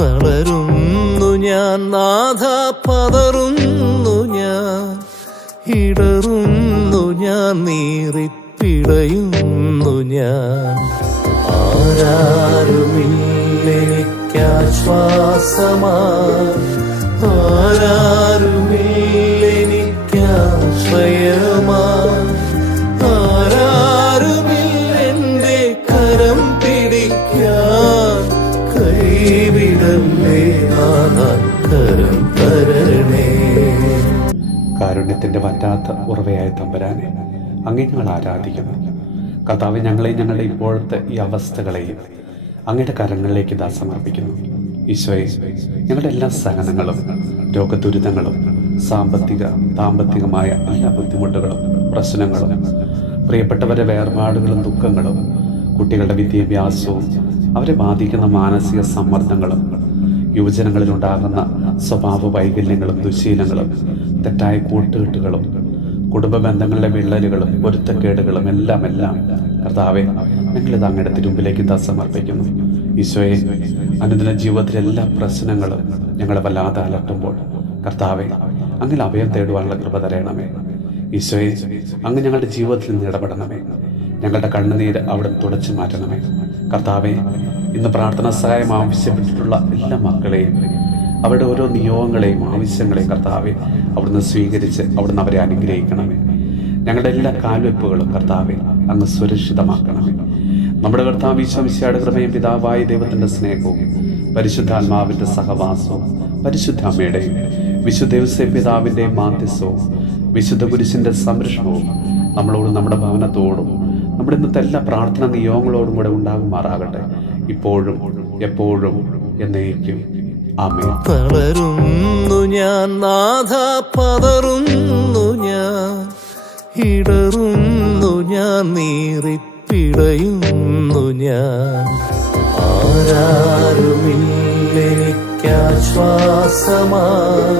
തളരുന്നു ഞാൻ നാഥ, പതറുന്നു ഞാൻ, ഇടറുന്നു ഞാൻ, നീറിപ്പിടയുന്നു ഞാൻ. ആരാരുമില്ലെനിക്കാശ്വാസമായി, ആരാരുമില്ലെനിക്കാശ്രയമായി, ആരാരുമില്ലെന്റെ കരം പിടിക്കാൻ. കൈവിടല്ലേ നാഥാ, കരം തരണേ. കാരുണ്യത്തിന്റെ വറ്റാത്ത ഉറവയായ തമ്പുരാനെ, അങ്ങേ ഞങ്ങൾ ആരാധിക്കുന്നു. കർത്താവെ, ഞങ്ങളെയും ഞങ്ങളുടെ ഇപ്പോഴത്തെ ഈ അവസ്ഥകളെയും അങ്ങയുടെ കരങ്ങളിലേക്ക് ഇതാ സമർപ്പിക്കുന്നു. ഈശോയെ, ഞങ്ങളുടെ എല്ലാ സഹനങ്ങളും രോഗദുരിതങ്ങളും ദാമ്പത്തികമായ എല്ലാ ബുദ്ധിമുട്ടുകളും പ്രശ്നങ്ങളും, പ്രിയപ്പെട്ടവരുടെ വേർപാടുകളും ദുഃഖങ്ങളും, കുട്ടികളുടെ വിദ്യാഭ്യാസവും അവരെ ബാധിക്കുന്ന മാനസിക സമ്മർദ്ദങ്ങളും, യുവജനങ്ങളിലുണ്ടാകുന്ന സ്വഭാവ വൈകല്യങ്ങളും ദുശീലങ്ങളും തെറ്റായ കൂട്ടുകെട്ടുകളും കുടുംബ ബന്ധങ്ങളിലെ വിള്ളലുകളും പൊരുത്തക്കേടുകളും എല്ലാം കർത്താവെ, ഞങ്ങളിത് അങ്ങയുടെ തിരുമ്പിലേക്ക് ഇതാ സമർപ്പിക്കുന്നു. ഈശോയെ, അനുദിന ജീവിതത്തിലെ എല്ലാ പ്രശ്നങ്ങളും ഞങ്ങളെ വല്ലാതെ അലട്ടുമ്പോൾ കർത്താവെ, അങ്ങനെ അഭയം തേടുവാനുള്ള കൃപ തരണമേ. ഈശോയെ, അങ്ങ് ഞങ്ങളുടെ ജീവിതത്തിൽ നിന്ന് ഇടപെടണമേ. ഞങ്ങളുടെ കണ്ണുനീര് അവിടെ തുടച്ചു മാറ്റണമേ. കർത്താവെ, ഇന്ന് പ്രാർത്ഥനാ സഹായം ആവശ്യപ്പെട്ടിട്ടുള്ള എല്ലാ മക്കളെയും അവരുടെ ഓരോ നിയോഗങ്ങളെയും ആവശ്യങ്ങളെയും കർത്താവെ അവിടുന്ന് സ്വീകരിച്ച് അവിടുന്ന് അവരെ അനുഗ്രഹിക്കണമേ. ഞങ്ങളുടെ എല്ലാ കാൽവെപ്പുകളും കർത്താവെ അങ്ങ് സുരക്ഷിതമാക്കണമേ. നമ്മുടെ കർത്താവ് ഈശോ മിശിഹായുടെ കൃപയും പിതാവായ ദൈവത്തിന്റെ സ്നേഹവും പരിശുദ്ധാത്മാവിന്റെ സഹവാസവും പരിശുദ്ധ അമ്മയുടെയും വിശുദ്ധ യോസേപ്പ് പിതാവിന്റെയും മാധ്യസ്ഥവും വിശുദ്ധ കുരിശിന്റെ സംരക്ഷണവും നമ്മളോടും നമ്മുടെ ഭവനത്തോടും നമ്മുടെ ഇന്നത്തെ എല്ലാ പ്രാർത്ഥന നിയോഗങ്ങളോടും കൂടെ ഉണ്ടാകുമാറാകട്ടെ, ഇപ്പോഴും എപ്പോഴും എന്നേക്കും. ആമേൻ. തളരുന്നു ഞാൻ നാഥ, പതറുന്നു ഞാൻ, ഇടറുന്നു ഞാൻ, നീറിപ്പിടയുന്നു ഞാൻ. ആരാരുമില്ലെനിക്കാശ്വാസമായി,